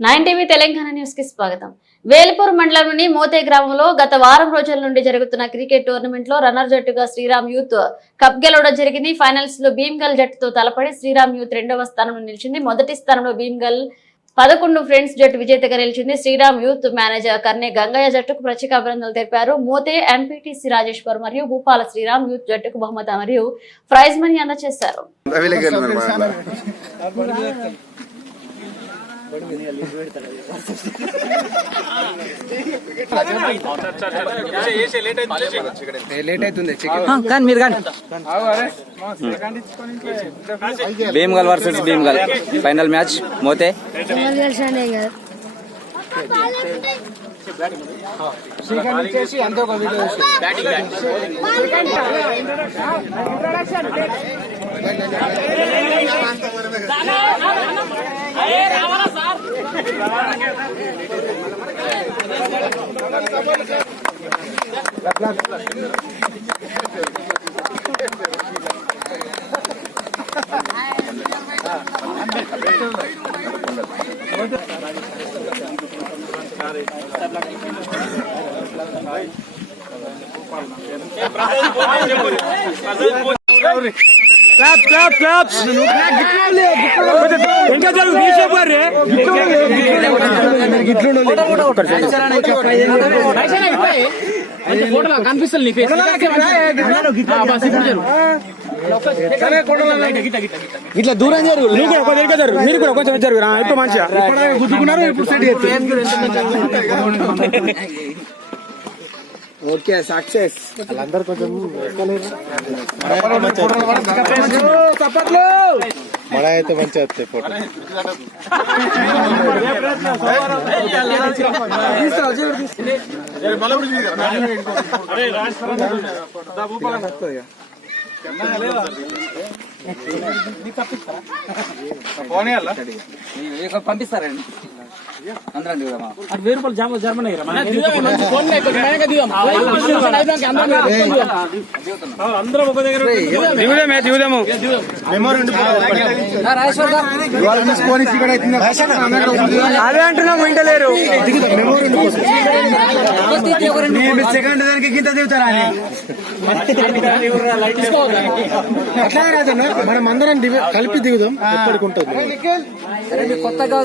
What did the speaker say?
9 TV Telangana news కి స్వాగతం. వేల్పూర్ మండలంలోని మోతే గ్రామంలో గత వారం రోజుల నుండి జరుగుతున్న క్రికెట్ టోర్నమెంట్ లో రన్నర్ జట్టుగా శ్రీరామ్ యూత్ కప్ గెలవడం జరిగింది. ఫైనల్స్ లో భీమ్గల్ జట్టుతో తలపడి శ్రీరామ్ యూత్ 2వ స్థానంలో నిలిచింది. మొదటి స్థానంలో భీమ్గల్ 11 ఫ్రెండ్స్ జట్టు విజేతగా నిలిచింది. శ్రీరామ్ యూత్ మేనేజర్ కర్నే గంగయ్య జట్టుకు ప్రత్యేక అభినందనలు తెలిపారు. మోతే ఎంపీటీసీ రాజేశ్వర్ మరియు భూపాల శ్రీరామ్ యూత్ జట్టుకు బహుమతి మరియు ప్రైజ్ మనీ అందజేశారు. Bheemgal versus Bheemgal final match మోతే ఇట్లా దూరం జరుగు, మీరు కూడా కొంచెం జరుగు. ఇప్పుడు మంచిగా గుద్దుకున్నారు, ఇప్పుడు సెట్ ఓకే సక్సెస్. వాళ్ళందరూ కొంచెం మడ అయితే మంచిగా వస్తాయి ఫోటో. పంపిస్తారండి అందరూ ₹1000 జర్మనీ అందరం ఒక దగ్గర అదే అంటున్నాం. వింటలేరు సెకండ్ దానికి గింత దిగుతారా అని అట్లా కాదన్నా, మనం అందరం కలిపి దిగుదాం. ఎప్పటికి ఉంటుంది కొత్తగా